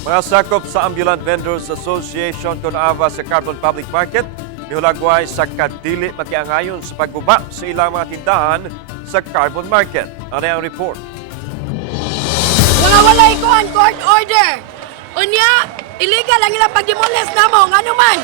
Mga sakop sa Ambulant Vendors Association kunava sa Carbon Public Market, nihulagway sa kadili makiangayon sa pagguba sa ilang mga tindahan sa Carbon Market. Ano ang report? Mga walay ko ang court order. Unya, illegal ang ilang pagdimules na mo. Nga naman,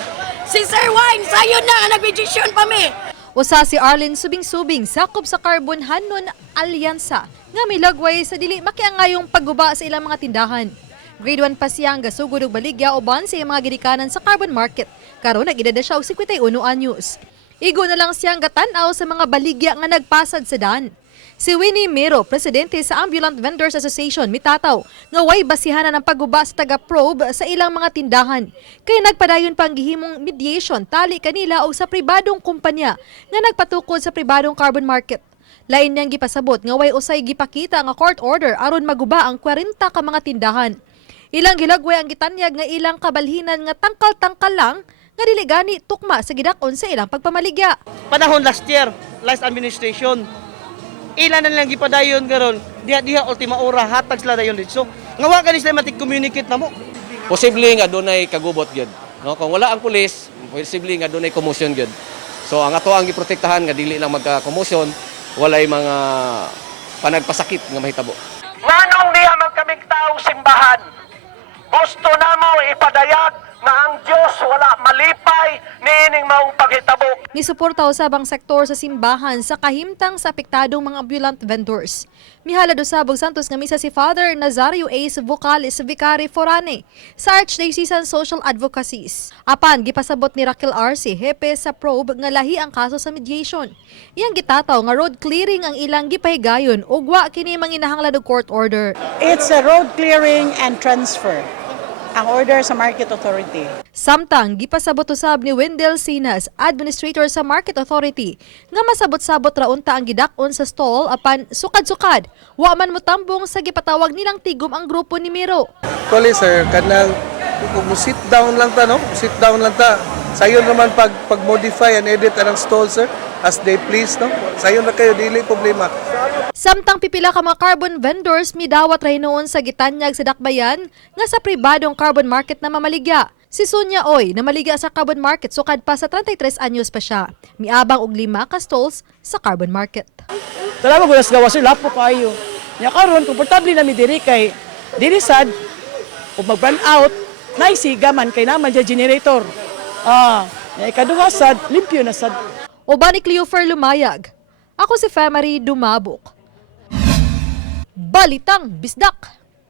si Sir Wine, sayon na nga nag-rejection pa mi. Usa si Arlene subing-subing sakop sa Carbon Hanon Alyansa nga milagway sa dili makiangayong pagguba sa ilang mga tindahan. Grade 1 pa siya ang gasugod og baligya uban sa iyang mga gidikanan sa Carbon Market. Karon nag-edad na siya og 51 anyos. Igo na lang siyang gatan-aw sa mga baligya nga nagpasad sa daan. Si Winnie Mero, presidente sa Ambulant Vendors Association, mitataw nga way basihanan ng pagguba sa taga-probe sa ilang mga tindahan. Kaya nagpadayon pang gihimong mediation tali kanila o sa pribadong kumpanya nga nagpatukod sa pribadong carbon market. Lain niyang gipasabot nga way usay gipakita nga court order aron maguba ang 40 ka mga tindahan. Ilang gilagway ang gitanyag nga ilang kabalhinan nga tangkal-tangkal lang nga dili gani tukma sa gidakon sa ilang pagpamaligya. Panahon last year, last administration, ilan na lang gipadayon karon, diha ultima ora hatag sila dayon dito. Nga wa kani sila matik-communicate na mo. Posible nga dunay kagubot gyud. No, kung wala ang pulis, posible nga dunay commotion gyud. So ang ato ang giprotektahan nga dili lang magka-commotion, walay mga panagpasakit nga mahitabo. Nganong diha man kaming taong simbahan? Gusto namo ipadayag nga ang Diyos wala malipay niining maong paghitabo. Nisuporta usabang sektor sa simbahan sa kahimtang sa apektadong mga ambulant vendors. Mihalad usabog Santos nga misa si Father Nazario Ace Vocales Vicari Forane sa Archdiocesan Social Advocacies. Apan gipasabot ni Raquel Arce, hepe sa probe nga lahi ang kaso sa mediation. Iyang gitataw nga road clearing ang ilang gipahigayon ug wa kini manginahanglan og court order. It's a road clearing and transfer. Ang order sa Market Authority. Samtang gipasabot usab ni Wendell Sinas, administrator sa Market Authority, nga masabot-sabot ra unta ang gidakon sa stall apan sukad-sukad. Wa man motambong sa gipatawag nilang tigom ang grupo ni Miro. Actually sir, kanang sit down lang ta, no? Sit down lang ta. Sayon naman pag-modify and edit ang stall sir as they please, no? Sayon na kayo, dili problema. Samtang pipila ka mga carbon vendors midawat ra hinuon sa gitanyag sa dakbayan nga sa pribadong carbon market na mamaligya. Si Sonia Oy na maligya sa carbon market sukad pa sa 33 anyos pa siya. Miabang og 5 ka stalls sa carbon market. Salamat ko sa gawa sir, lapo kayo. Nya karon komportable na mi diri kay diri sad ug mag-burn out naisiga man kay naman sa generator. Nya ikaduha sad limpyo na sad. Uban ni Cleofer Lumayag. Ako si Femary Dumabok. Balitang Bisdak.